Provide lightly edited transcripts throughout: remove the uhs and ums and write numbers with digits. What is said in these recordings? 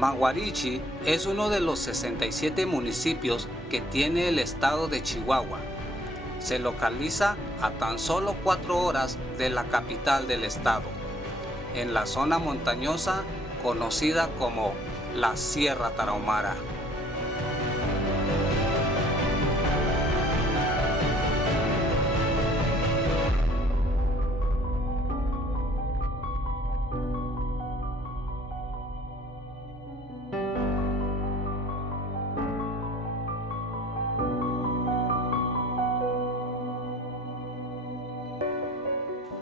Maguarichi es uno de los 67 municipios que tiene el estado de Chihuahua. Se localiza a tan solo 4 horas de la capital del estado, en la zona montañosa conocida como la Sierra Tarahumara.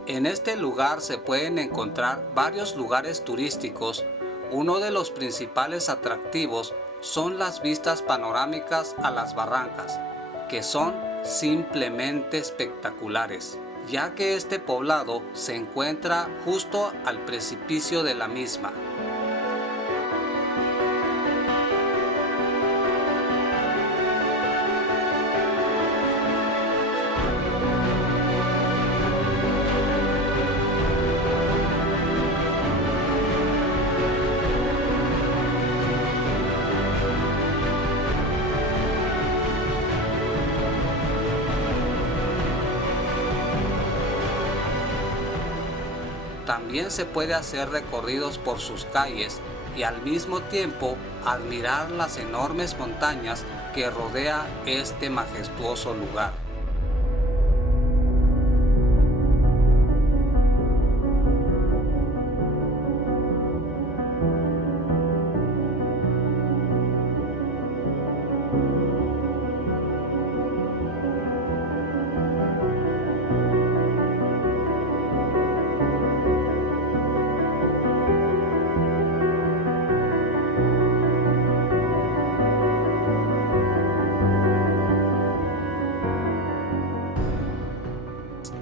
En este lugar se pueden encontrar varios lugares turísticos. Uno de los principales atractivos son las vistas panorámicas a las barrancas, que son simplemente espectaculares, ya que este poblado se encuentra justo al precipicio de la misma. También se puede hacer recorridos por sus calles y al mismo tiempo admirar las enormes montañas que rodea este majestuoso lugar.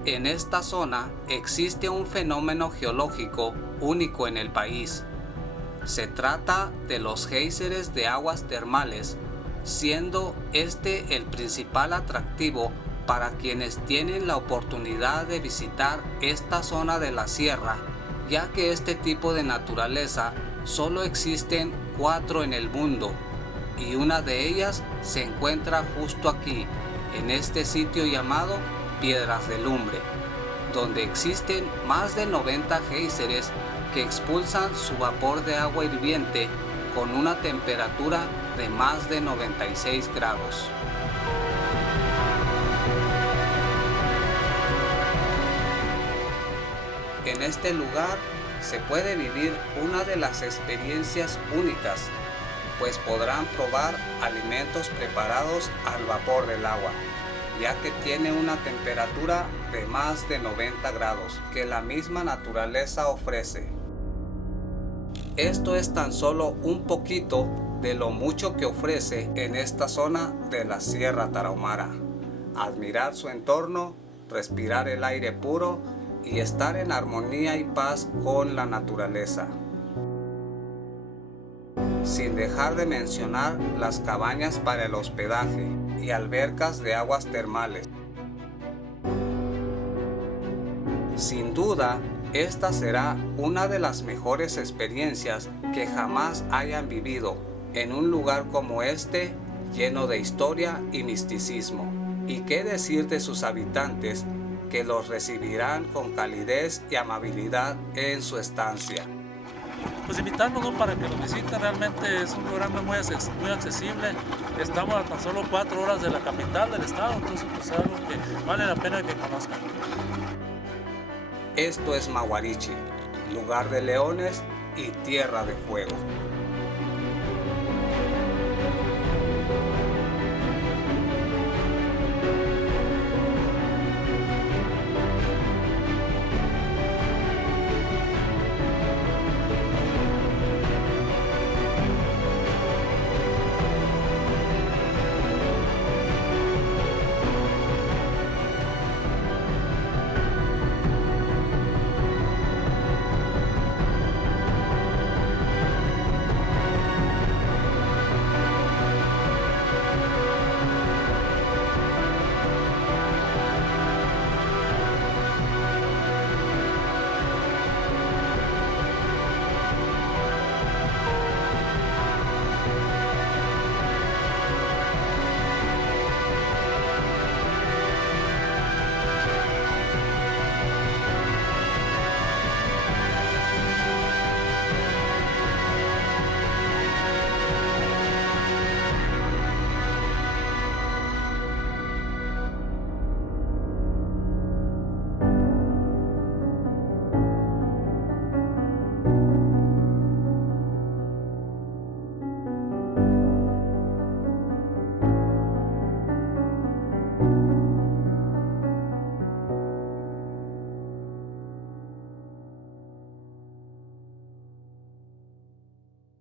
En esta zona existe un fenómeno geológico único en el país. Se trata de los géiseres de aguas termales, siendo este el principal atractivo para quienes tienen la oportunidad de visitar esta zona de la sierra, ya que este tipo de naturaleza solo existen 4 en el mundo, y una de ellas se encuentra justo aquí, en este sitio llamado Piedras de Lumbre, donde existen más de 90 géiseres que expulsan su vapor de agua hirviente con una temperatura de más de 96 grados. En este lugar se puede vivir una de las experiencias únicas, pues podrán probar alimentos preparados al vapor del agua, ya que tiene una temperatura de más de 90 grados que la misma naturaleza ofrece. Esto es tan solo un poquito de lo mucho que ofrece en esta zona de la Sierra Tarahumara. Admirar su entorno, respirar el aire puro y estar en armonía y paz con la naturaleza. Sin dejar de mencionar las cabañas para el hospedaje y albercas de aguas termales. Sin duda, esta será una de las mejores experiencias que jamás hayan vivido en un lugar como este, lleno de historia y misticismo. Y qué decir de sus habitantes, que los recibirán con calidez y amabilidad en su estancia. Pues invitarnos para que nos visiten. Realmente es un programa muy accesible. Estamos a tan solo 4 horas de la capital del estado, entonces pues es algo que vale la pena que conozcan. Esto es Maguarichi, lugar de leones y tierra de fuego.